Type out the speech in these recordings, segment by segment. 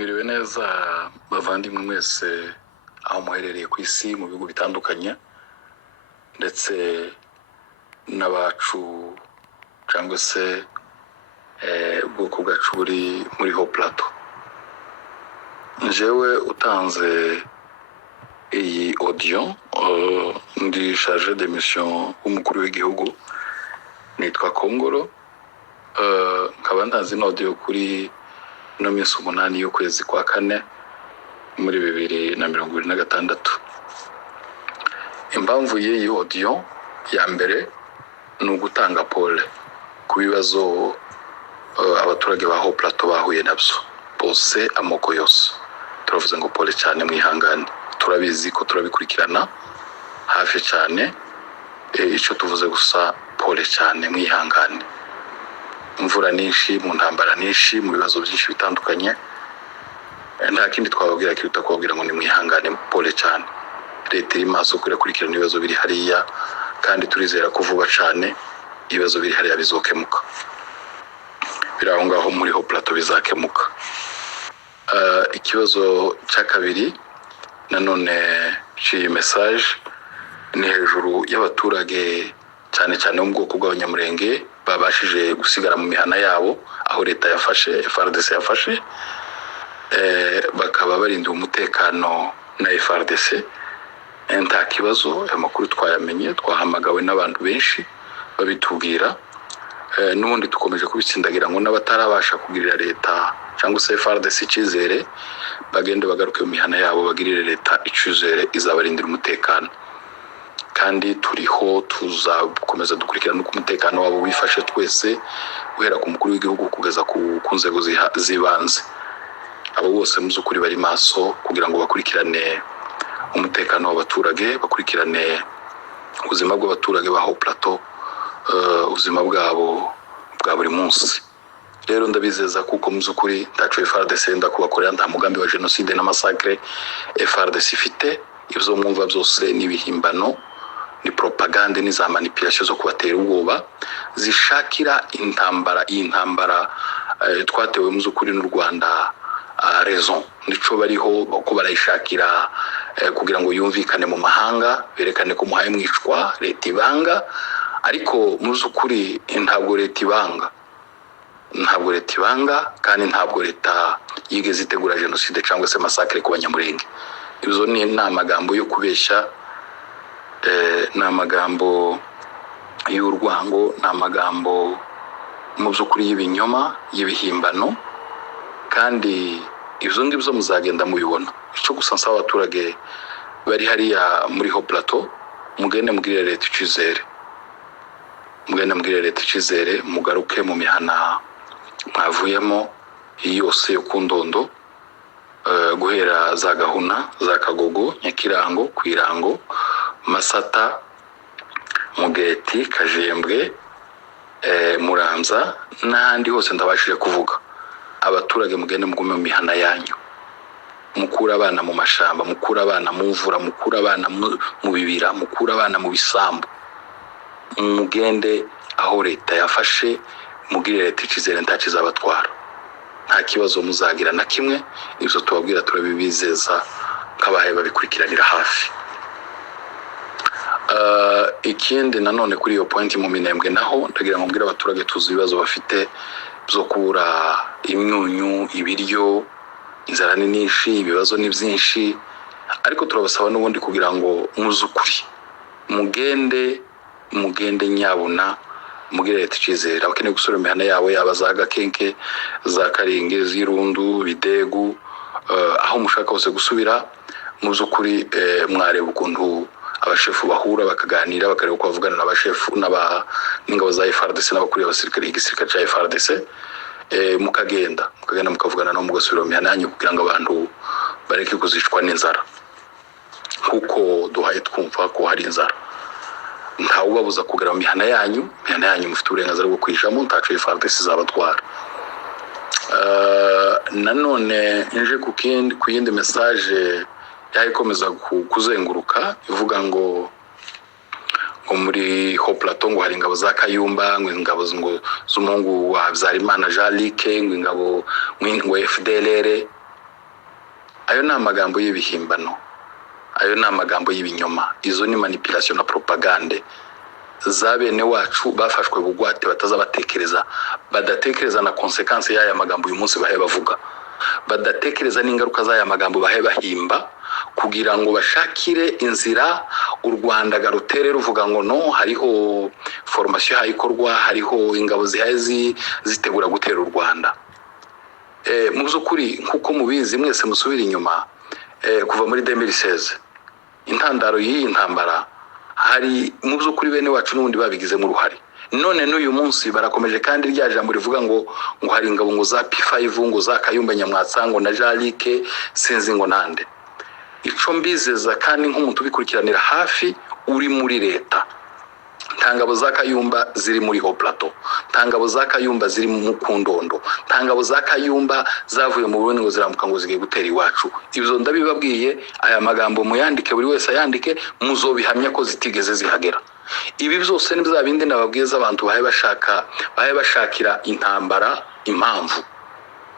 Mwiriwe neza bavandimwe mwese aho muherereye ku isi mu bihugu bitandukanye ndetse n'abacu cyangwa se ubwoko bwacu buri muri Haut Plateau. Njyewe utanze iyi audio ndi chargé de mission w'umukuru w'igihugu nitwa Kongoro. Nkaba ndazi audio kuri no minsi 8 y'ukwezi kwa kane muri 2026. Impamvu y'iyi audio ya mbere ni ugutanga pole ku bibazo abaturage ba Haut Plateau bahuye nabyo bose amoko yose. Turavuze ngo pole cyane mwihangane, turabizi ko turabikurikirana hafi cyane. Icyo tuvuze gusa pole cyane mwihangane. Imvura nyinshi mu ntambara nyinshi mu bibazo byinshi bitandukanye, nta kindi twababwira kiruta kubabwira ngo ni mwihangane, pole cyane. Leta iri maso kurikirana ibibazo biri hariya kandi turizera ko vuba cyane ibibazo biri hariya bizokemuka, biraho ngaho muri Haut Plateau bizakemuka. Ikibazo cya kabiri nanone ci message ni hejuru y'abaturage cyane cyane mu bwoko bw'abanyamurenge babashije gusigara mu mihana yabo aho leta yafashe, FARDC yafashe, bakaba barinda umutekano na FARDC. Nta kibazo, amakuru twayamenye, twahamagawe n'abantu benshi babitubwira. N'ubundi dukomeje kubitsindagira ngo n'abatarabasha kugirira leta cyangwa se FARDC icyizere bagende bagaruke mu mihana yabo bagirire leta icyizere izabarindira umutekano. Kandi turiho tuzakomeza dukurikirana uko umutekano wabo wifashe twese, guhera ku mukuru w'igihugu kugeza ku nzego zibanze. Abo bose mu z'ukuri bari maso kugira ngo bakurikirane umutekano w'abaturage, bakurikirane ubuzima bw'abaturage ba Haut Plateau, ubuzima bwabo bwa buri munsi. Rero ndabizeza kuko mu z'ukuri ndacu FARDC ndakubakorera nta mugambi wa genocide na massacre FARDC ifite. Ibyo mwumva byose ni bihimbano, ni propagande, ni za manipulation zo kubatera ubwoba zishakira intambara twatewe mu z'ukuri n'u Rwanda raison. Nico bariho ko barayishakira kugira ngo yumvikane mu mahanga, berekane ko muhaye mwicwa leta ibanga. Ariko mu z'ukuri ntabwo leta ibanga kandi ntabwo leta yigeze itegura genocide cyangwa se massacre ku banyamurenge. Ibyo ni amagambo yo kubeshya, ni amagambo y'urwango, ni amagambo mu by'ukuri y'ibinyoma, y'ibihimbano, kandi ibyo ngibyo muzagenda mubibona. Icyo gusa nsaba abaturage bari hariya muri Haut Plateau, mugende mugirire leta icyizere, mugaruke mu mihana mwavuyemo yose yo ku Ndondo, guhera za Gahuna, za Kagogo, Nyakirango, Kwirango, Masata, Mugeti, Kajembwe, Muramza n'ahandi hose ndabashije kuvuga. Abaturage mugende mugume mu mihana yanyu, mukura abana mu mashamba, mukura abana mu mvura, mukura abana mu bibira, mukura abana mu bisambu. Mugende aho leta yafashe, mugire leta icyizere ntakizabatwara, nta kibazo muzagira na kimwe. Ibyo tubabwira turabibizeza kabaye babikurikiranira hafi. Ikindi nanone kuri iyo point mu Minembwe naho ndagira ngo mbwira abaturage tuzi ibibazo bafite byo kubura imyunyu, ibiryo, inzara ni nyinshi, ibibazo ni byinshi. Ariko turabasaba n'ubundi kugira ngo muzukuri mugende nyabuna mugire leta icyizere. Abakeneye gusura imihana yabo yaba za Gakenke, za Karinge, Zirundu, Bidegu, aho mushaka hose gusubira, mu by'ukuri mwareba ukuntu abashefu bahura bakaganira, bakareba uko bavugana n'abashefu n'ingabo za FARDC n'abakuriye abasirikare y'igisirikare cya FARDC. Mukagenda mukavugana no mugasubira mu mihana yanyu kugira ngo abantu bareke kuzicwa n'inzara, kuko duhaye twumva ko hari inzara. Nta ubabuza kugera mu mihana yanyu mufite uburenganzira bwo kwishamo, ntacu FARDC zabatwara. Nanone nje ku yindi message yayikomeza kuzenguruka ivuga ngo muri Haut Plateau ngo hari ingabo za Kayumba, ngo ingabo z'umuhungu wa Habyarimana Jean Luc, ngo ingabo ngo FDLR. ayo ni amagambo y'ibihimbano, ayo ni amagambo y'ibinyoma, izo ni manipulation na propagande za bene wacu bafashwe bugwate batazabatekereza, badatekereza na consequence y'aya magambo uyu munsi bahe bavuga, badatekereza n'ingaruka z'aya magambo bahe bahimba kugira ngo bashakire inzira u Rwanda garutere ruvuga ngo no hariho formation hayikorwa, hariho ingabo zihaye zitegura gutera u Rwanda. Mu by'ukuri nkuko mubizi mwese musubira inyuma, kuva muri 2016 intandaro y'iyi ntambara hari mu by'ukuri bene wacu n'ubundi babigize mu ruhari. None n'uyu munsi barakomeje kandi rya jambo rivuga ngo hari ingabo ngo za P5 ngo za Kayumba Nyamwasa ngo na Jalike sinzi ngo nande. Ico mbizeza kandi nk'umuntu ubikurikiranira hafi uri muri leta, ntangabo za Kayumba ziri muri Haut Plateau, ntangabo za Kayumba ziri mu Kundondo, ntangabo za Kayumba zavuye mu Burundi ngo ziramuka ngo zigiye gutera iwacu. Ibyo ndabibabwiye, aya magambo muyandike, buri wese ayandike, muzobihamya ko zitigeze zihagera. Ibi byose ni bya bindi nababwiza abantu bahe bashakira intambara impamvu,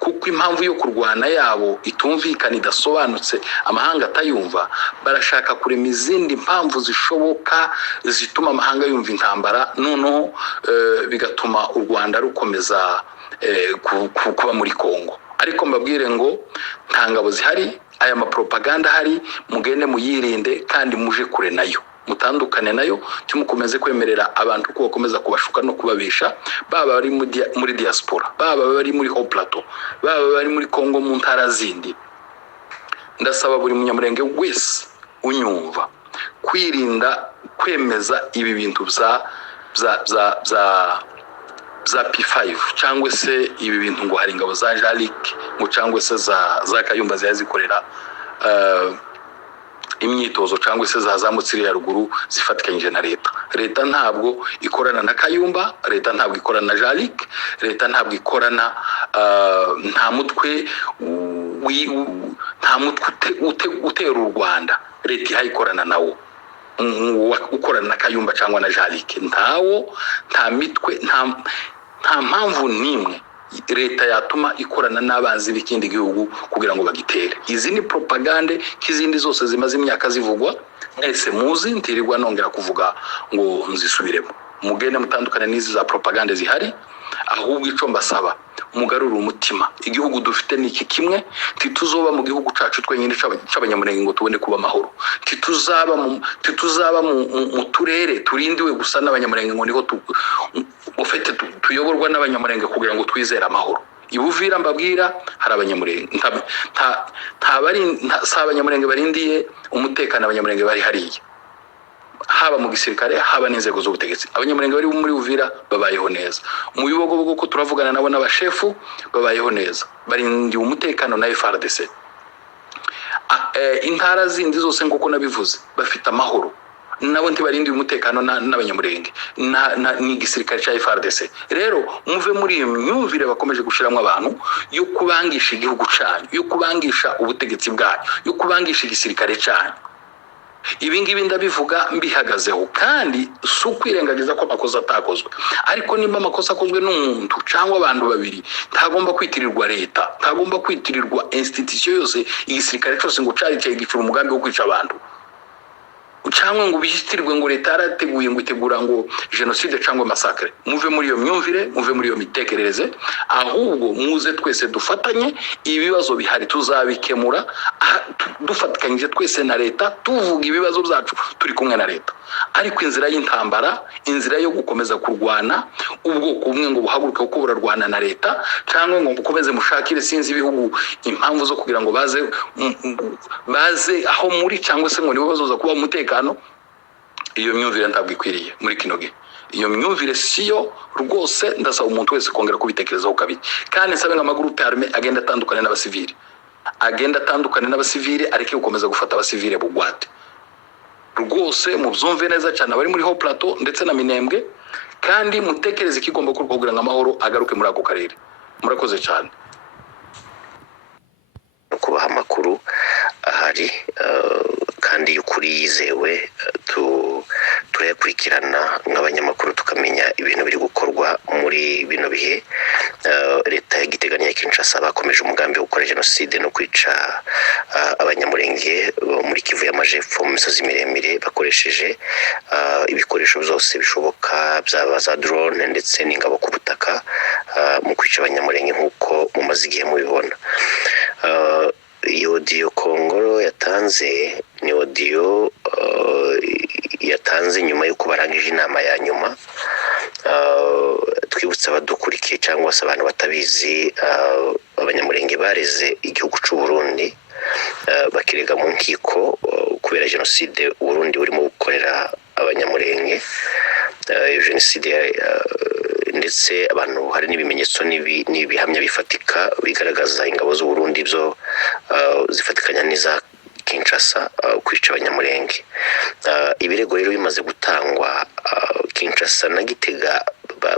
kuko impamvu yo kurwana yabo itumvikana idasobanutse, amahanga atayumva, barashaka kurema izindi impamvu zishoboka zituma amahanga yumva intambara, noneho bigatuma u Rwanda rukomeza kuba muri Kongo. Ariko mbabwire ngo nta ngabo zihari, aya mapropaganda hari, mugende muyirinde kandi muje kure nayo, mutandukane nayo, tumukomeze kwemerera abantu ko bakomeza kubashuka no kubabesha, baba bari muri diaspora, baba bari muri Haut Plateau, baba bari muri Kongo mu ntara zindi. Ndasaba buri munyamurenge wese unyumva kwirinda kwemeza ibi bintu za P5 cyangwa se ibi bintu ngo hari ingabo za Jalike ngo cyangwa se za Kayumba zikorera imyitozo cyangwa se zazamutsiri ya ruguru zifatikanyije na leta ntabwo ikorana na Kayumba, leta ntabwo ikorana na Jalike, leta ntabwo ikorana nta mutwe utera u Rwanda, leta ihayikorana nawo ukorana na Kayumba cyangwa na Jalike, ntawo, nta mitwe, nta mpamvu nimwe leta yatuma ikorana n'abanzi b'ikindi gihugu kugira ngo bagitere. Izi ni propagande kizindi zose zimaze imyaka zivugwa, mwese muzi, ntirirwa nongera kuvuga ngo nzisubiremo. Mugende mutandukane n'izi za propagande zihari, ahubwo ico mbasaba mugarura umutima. Igihugu dufite niki kimwe, tituzoba mu gihugu cacu twenyine c'abanyamurenge ngo tubone kuba amahoro, tituzaba mu turere turindiwe gusa n'abanyamurenge ngo niho ufite tuyoborwa n'abanyamurenge kugira ngo twizere amahoro. Ibuvira mbabwira hari abanyamurenge, abanyamurenge barindiye umutekano, abanyamurenge bari hariya, haba mu gisirikare haba n'inzego z'ubutegetsi. Abanyamurenge bari muri Uvira babayeho neza, mu bibogo ko turavugana nabo n'abashefu babayeho neza, barindiye umutekano na FARDC. Intara zindi zose nk'uko nabivuze bafite amahoro, nabo ntibarindiye umutekano n'abanyamurenge n'igisirikare cya FARDC. Rero muve muri iyo myumvire bakomeje gushiramo abantu yo kubangisha igihugu cyanyu, yo kubangisha ubutegetsi bwanyu, yo kubangisha igisirikare cyanyu. Ibi ngibi ndabivuga mbihagazeho, kandi sukwirengagiza ko amakosa atakozwe. Ariko nimba amakosa akozwe n'umuntu cyangwa abantu babiri, ntagomba kwitirirwa leta, ntagomba kwitirirwa institution yose, igisirikare cyose ngo cari gicura umugambi wo kwica abantu, cyangwa ngo bishyitirwe ngo leta yarateguye ngo itegura ngo genocide cyangwa massacre. Muve muri iyo myumvire, muve muri iyo mitekerereze, ahubwo muze twese dufatanye ibibazo bihari tuzabikemura dufatikanyije twese na leta, tuvuga ibibazo byacu turi kumwe na leta. Ariko inzira y'intambara, inzira yo gukomeza kurwana ubwoko bumwe ngo buhaguruke uko burarwana na leta, cyangwa ngo bukomeze mushakire sinzi ibihugu impamvu zo kugira ngo baze aho muri, cyangwa se ngo nibo bazoza kuba umutekano, iyo myumvire ntabwo ikwiriye muri kino gihe. Iyo myumvire siyo rwose. Ndasaba umuntu wese kongera kubitekerezaho kabiri, kandi nsabe nk'amagurupe arme agenda atandukane n'abasivili, areke gukomeza gufata abasivili bugwate. Rwose mubyumve neza cyane abari muri Haut Plateau ndetse na Minembwe, kandi mutekereze ikigomba kugira ngo amahoro agaruke muri ako karere. Murakoze cyane. Kubaha amakuru ahari kandi y'ukuri yizewe, turayakurikirana nk'abanyamakuru tukamenya ibintu biri gukorwa muri bino bihe. leta ya Gitega ya Kinshasa bakomeje umugambi wo gukora jenoside no kwica abanyamurenge muri Kivu y'Amajepfo mu misozi miremire bakoresheje ibikoresho byose bishoboka byaba za drone ndetse n'ingabo ku butaka mu kwica abanyamurenge nk'uko mumaze igihe mubibona. Iyo audio Kongolo yatanze ni audio yatanze nyuma y'uko barangije inama ya nyuma. Twibutsa abadukurikiye cyangwa se abantu batabizi, abanyamurenge bareze igihugu cy'u Burundi bakirega mu nkiko kubera jenoside Burundi burimo gukorera abanyamurenge. Jenoside ndetse abantu hari n'ibimenyetso n'ibihamya bifatika bigaragaza ingabo z'u Burundi byo zifatikanya n'iza Kinshasa kwica abanyamurenge. Ibirego rero bimaze gutangwa, Kinshasa na Gitega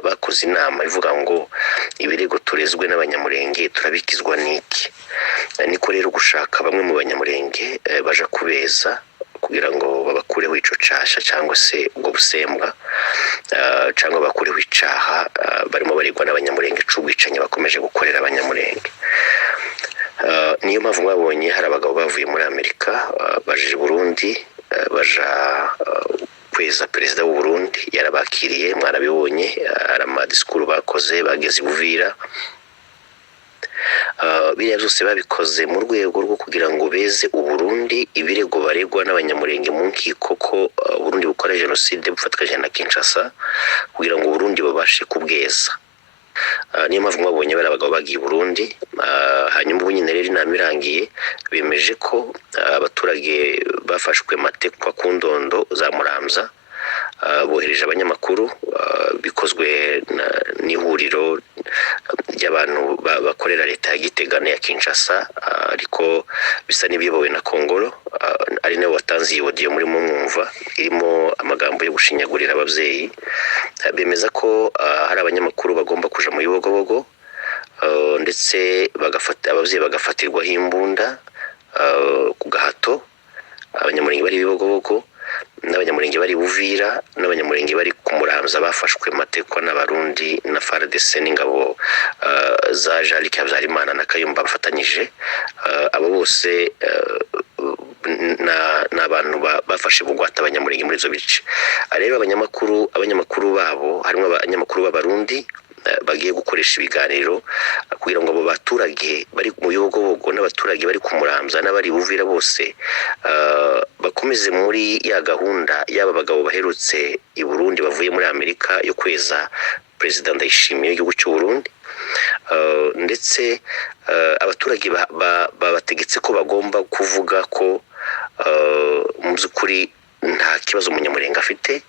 bakoze inama ivuga ngo ibirego turezwe n'abanyamurenge turabikizwa n'iki. Niko rero gushaka bamwe mu banyamurenge baja kubeza kugira ngo babakureho ico casha cyangwa se ubwo busembwa, cyangwa bakureho icaha barimo baregwa n'abanyamurenge c'ubwicanyi bakomeje gukorera abanyamurenge. Niyo mpamvu mwabonye hari abagabo bavuye muri Amerika baje Burundi, baja kweza perezida w'u Burundi, yarabakiriye mwarabibonye, hari amadisikuru bakoze bageze Buvira. Biriya byose babikoze mu rwego rwo kugira ngo beze u Burundi ibirego baregwa n'abanyamurenge mu nkiko ko Burundi bukora jenoside bufatikanye na Kinshasa kugira ngo Burundi babashe kubweza. Niyo mpamvu mwabonye bari abagabo bagiye Burundi. Hanyuma ubu nyine rero inama irangiye bemeje ko abaturage bafashwe matekwa ku ndondo za Muramza bohereje abanyamakuru, bikozwe n'ihuriro ry'abantu bakorera leta ya Gitega ya Kinshasa, ariko bisa n'ibiyobowe na Kongolo, ari nawe watanze iyo audio muri mwumva irimo amagambo yo gushinyagurira ababyeyi. Bemeza ko hari abanyamakuru bagomba kuja mu Bibogobogo, ndetse ababyeyi bagafatirwaho imbunda ku gahato. Abanyamurenge bari Bibogobogo n'abanyamurenge bari Buvira n'abanyamurenge bari ku Muramza bafashwe matekwa n'abarundi na FARDC n'ingabo za Jalike Habyarimana na Kayumba bafatanyije. Abo bose n'abantu bafashe bugwata abanyamurenge muri izo bice. Rero abanyamakuru babo harimo abanyamakuru b'abarundi bagiye gukoresha ibiganiro kugira ngo abo baturage bari mu Bibogobogo n'abaturage bari ku Muramza n'abari Buvira bose bakomeze muri ya gahunda y'aba bagabo baherutse i Burundi bavuye muri Amerika yo kweza Perezida Ndayishimiye w'igihugu cy'u Burundi. Ndetse abaturage babategetse ko bagomba kuvuga ko mu by'ukuri nta kibazo umunyamurenge afite.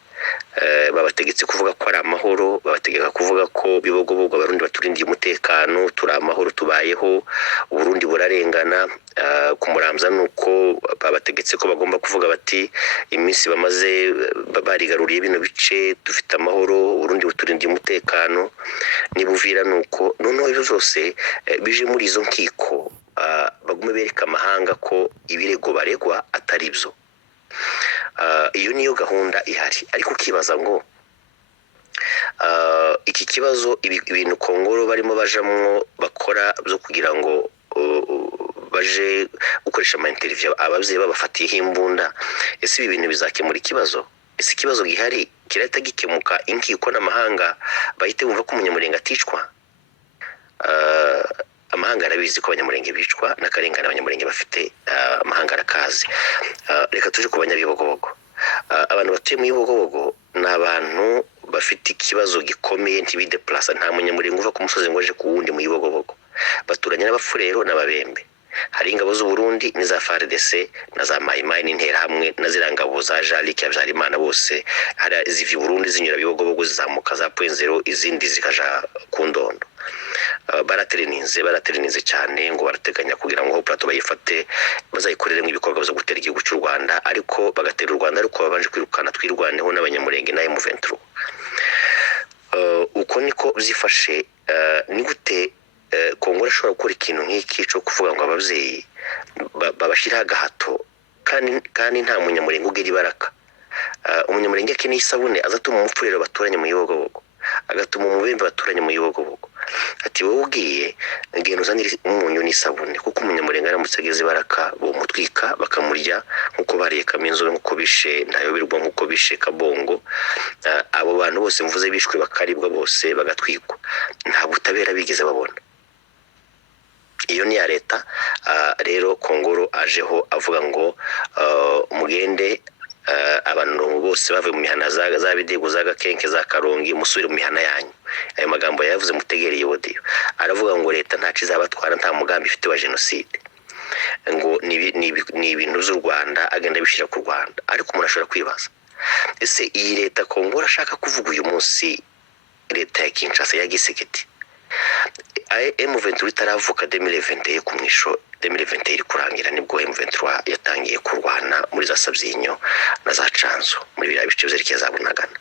Babategetse kuvuga ko ari amahoro, babategeka kuvuga ko Bibogobogo abarundi baturindiye umutekano, turi amahoro tubayeho, Burundi burarengana. Ku Muramza nuko babategetse ko bagomba kuvuga bati iminsi bamaze barigaruriye bino bice dufite amahoro, Burundi buturindiye umutekano. Ni Buvira nuko noneho ibyo zose bije muri izo nkiko, bagume bereka amahanga ko ibirego baregwa atari byo. Iyo niyo gahunda ihari, ariko ukibaza ngo iki kibazo ibintu Kongolo barimo bajamwo bakora byo kugira ngo baje gukoresha ama interview ababyeyi babafatiye imbunda, ese ibi bintu bizakemura ikibazo? Ese ikibazo gihari kirahita gikemuka inkiko n'amahanga bahite bumva ko umunyamurenge aticwa? Amahanga arabizi ko abanyamurenge bicwa n'akarengane abanyamurenge bafite, amahanga arakazi. Reka tuje ku banyabibogobogo. Abantu batuye mu Bibogobogo ni abantu bafite ikibazo gikomeye, ntibideplace. Nta munyamurenge uva ku musozi ngo aje ku wundi mu Bibogobogo. Baturanye n'Abafurero n'Ababembe. Hari ingabo z'u Burundi n'iza FARDC na za Mayimayi n'Interahamwe na zirangabo za Jalike Habyarimana, bose hari zivi Burundi zinyura Bibogobogo zizamuka za Point Zero, izindi zikaja ku ndondo. Baraterenize cyane ngo barateganya kugira ngo plateau bayifate bazayikoreremo ibikorwa byo gutera igihugu cy'u Rwanda, ariko bagatera u Rwanda ariko babanje kwirukana twirwaneho n'abanyamurenge na M23. Uko niko byifashe. Ni gute Kongolo ashobora gukora ikintu nk'iki cyo kuvuga ngo ababyeyi babashira agahato kandi nta munyamurenge ugera ibaraka? Umunyamurenge akeneye isabune azatuma umupfurero baturanye mu Bibogobogo, agatuma umubembe baturanye mu Bibogobogo, ati wowe ugiye ngenda uzanire umunyu n'isabune kuko umunyamurenge aramutse ageze baraka bomutwika bakamurya nkuko bariye Kaminzobe nkuko bishe Ntayoberwa nkuko bishe Kabongo abo bantu bose mvuze bishwe bakaribwa bose bagatwikwa nta butabera bigeze babona. Iyo ni ya leta rero Kongoro ajeho avuga ngo mugende abantu bose bave mu mihana za Bidego za Gakenke za Karongi musubire mu mihana yanyu. Ayo magambo yavuze mutegereye Odiyo aravuga ngo leta nta kizabatwara nta mugambi ifite wa genocide ngo ni ibintu z'u Rwanda agenda bishira ku Rwanda. Ariko umuntu ashobora kwibaza ese iyi leta Kongoro ashaka kuvuga uyu munsi leta ya Kinshasa ya Gisekedi M23 itaravuka 2020 ku mwisho 2020 iri kurangira nibwo M23 yatangiye kurwana muri za Sabyinyo na za Canzo muri biriya bice byerekeye za Bunagana.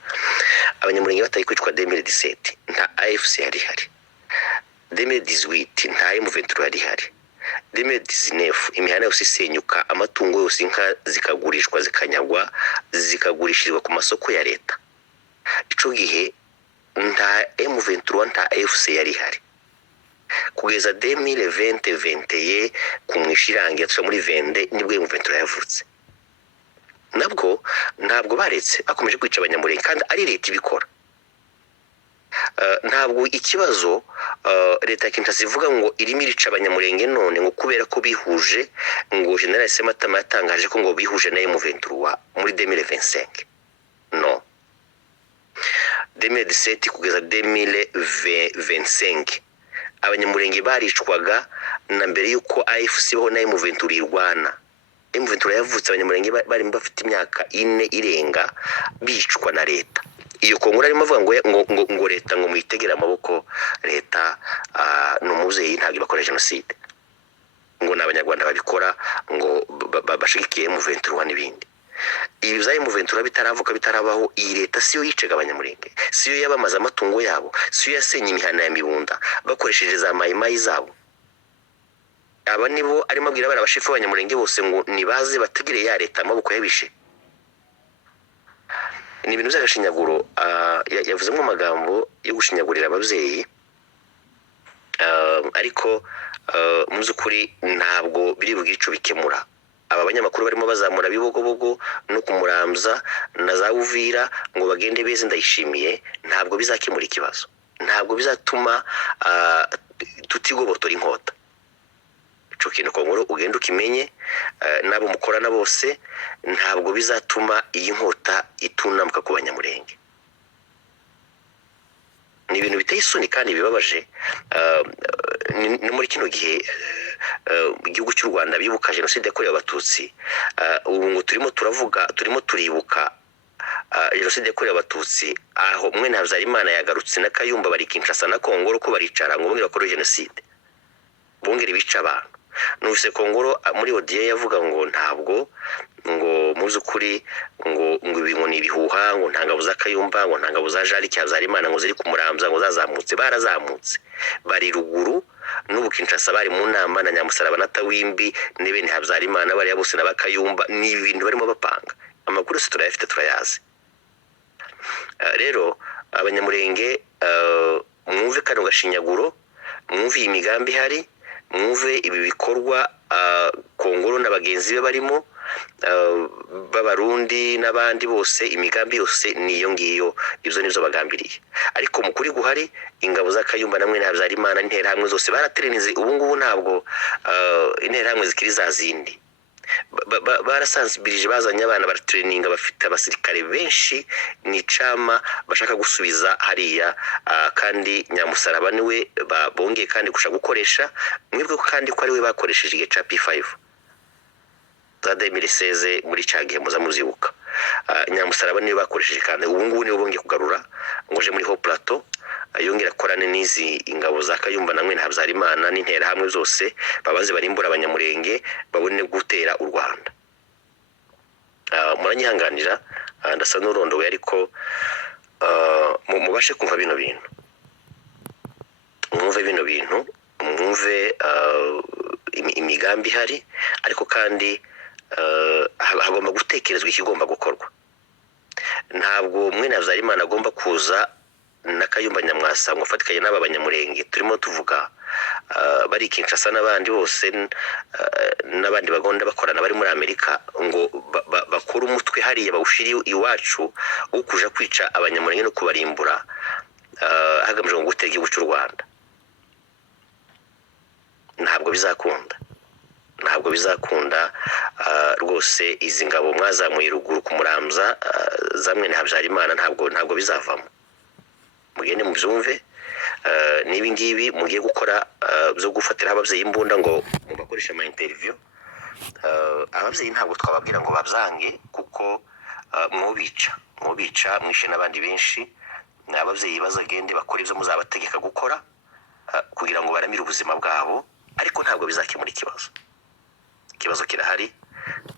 Abanyamurenge batari kwicwa 2017 nta AFC yari hari, 2018 nta M23 yari hari, 2019 imihana yose isenyuka amatungo yose inka zikagurishwa zikanyagwa zikagurishirizwa ku masoko ya leta. Ico gihe nta M23 nta AFC yari hari kugeza 2020 ku mwishirangira tuca muri 20 nibwo M23 yavutse. Ntabwo baretse bakomeje kwica abanyamurenge kandi ari leta ibikora. Ntabwo ikibazo leta Kinshasa ivuga ngo irimo irica abanyamurenge none ngo kubera ko bihuje ngo General Sematama yatangaje ko ngo bihuje na M23 muri 2025. No, 2017 kugeza 2025 abanyamurenge baricwaga na mbere yuko AFC ho na M23 irwana. M23 yavutse abanyamurenge bari bafite imyaka 4 irenga bicwa na leta. Iyo Kongoro arimo avuga ngo leta ngo muyitegera amaboko leta n'umuzeyi ntabwo bakora genocide ngo n'abanyarwanda babikora ngo bashigikiye M23 n'ibindi. Ibi bya M23 bitaravuka bitarabaho iyi leta siyo yicega abanyamurenge, siyo yabamaza amatungo yabo, siyo yasenye imihana ya Mibunda bakoresheje za mayimayi zabo. Aba nibo arimo abwira abana bashefu abanyamurenge bose ngo nibaze bategere ya leta amaboko yabishe. Ni ibintu by'agashinyaguro yavuze mu magambo yo gushinyagurira ababyeyi ariko mu by'ukuri ntabwo biri bwico bikemura. Aba banyamakuru barimo bazamura Bibogobogo no kumurambza na za Uvira ngo bagende beze Ndayishimiye ntabwo bizakemura ikibazo, ntabwo bizatuma tutigobotora inkota. Ico kintu Kongoro ugenda ukimenye nabo mukorana bose ntabwo bizatuma iyi nkota itunamuka ku banyamurenge. Ni ibintu biteye isoni kandi bibabaje. Ni muri kino gihe igihugu cy'u Rwanda bibuka genocide yakorewe abatutsi. Ubu ngo turimo turibuka genocide yakorewe abatutsi aho mwene Habyarimana yagarutse na Kayumba bari Kinshasa na Kongoro ko baricara ngo bongere bakore genocide bongere bica abantu. Nuse Kongoro muri Odiyo yavuga ngo ntabwo ngo mu by'ukuri ngo ibintu ni ibihuha ngo ntangabo za Kayumba ngo ntangabo za Jari Habyarimana ngo ziri kumurambza ngo zazamutse barazamutse bari ruguru n'ubu Kinshasa bari mu nama na Nyamusaraba na Tawimbi n'ibene Habyarimana bari bose na Bakayumba ni ibintu barimo bapanga. Amakuru se turayafite turayazi. Rero abanyamurenge mwumve kano gashinyaguro, mwumve imigambi hari, mwumve ibi bikorwa Kongoro n'abagenzi be barimo b'abarundi n'abandi bose imigambi yose niyo ngiyo ibyo nizo bagambiriye. Ariko mukuri guhari ingabo za Kayumba namwe na Habyarimana intera hamwe zose baraterenize ubu ngubu ntabwo intera hamwe zikiri za zindi barasansibilije bazanye abana baratraininga bafite abasirikare benshi n'icama bashaka gusubiza hariya kandi Nyamusaraba niwe bongeye kandi gushaka gukoresha mwebwe kandi ko ari we bakoresheje igihe ca P5 za 2016 muri cagihe muzamuzibuka. Nyamusaraba niwe bakoresheje kandi ubu ngubu niwe bongeye kugarura ngo je muri ho plateau yongera korane nizi ingabo za Kayumba namwe na Habyarimana n'intera hamwe zose babaze barimbura abanyamurenge babone gutera u Rwanda. Muranyihanganira ndasa n'urondowe ariko mubashe kumva bino bintu, mwumve bino bintu, mwumve imigambi hari ariko kandi hagomba gutekerezwa ikigomba gukorwa. Ntabwo mwe na Habyarimana agomba kuza na Kayumba Nyamwasa ngo afatikanye n'aba banyamurenge turimo tuvuga bari Kinshasa n'abandi bose n'abandi bagonda bakorana bari muri Amerika ngo bakora umutwe hariya bawushiri iwacu wo kuja kwica abanyamurenge no kubarimbura hagamije ngo gutega igihugu cy'u Rwanda. Ntabwo bizakunda rwose. Izi ngabo mwazamuye ruguru ku Muramza zamwe ni Habyarimana ntabwo bizavamo. Mugende mubyumve, nibi ngibi mugiye gukora byo gufatira ababyeyi imbunda ngo mubakoresha ama interview. Ababyeyi ntabwo twababwira ngo babyange kuko mwobica mwishe n'abandi benshi. Ababyeyi bazagende bakora ibyo muzabategeka gukora kugira ngo baramire ubuzima bwabo, ariko ntabwo bizakemura ikibazo. Ikibazo kirahari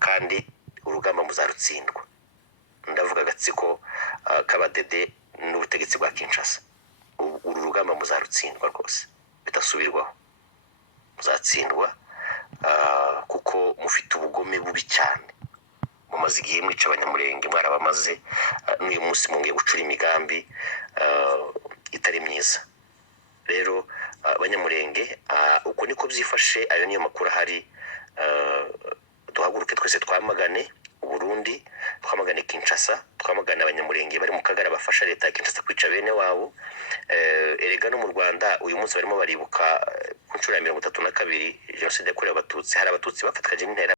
kandi urugamba muzarutsindwa. Ndavuga agatsiko k'abadede n'ubutegetsi bwa Kinshasa. Uru rugamba muzarutsindwa rwose bitasubirwaho. Muzatsindwa kuko mufite ubugome bubi cyane. Mumaze igihe mwica abanyamurenge, mwarabamaze, n'uyu munsi mungiye gucura imigambi itari myiza. Rero abanyamurenge uko niko byifashe. Ayo niyo makuru ahari. Duhaguruke twese twamagane Burundi, twamagane Kinshasa, twamagane abanyamurenge bari mu kagara bafasha leta ya Kinshasa kwica bene wabo. Erega no mu Rwanda uyu munsi barimo baribuka ku nshuro ya 32 Jenoside yakorewe Abatutsi. Hari Abatutsi bafatwaje n'intera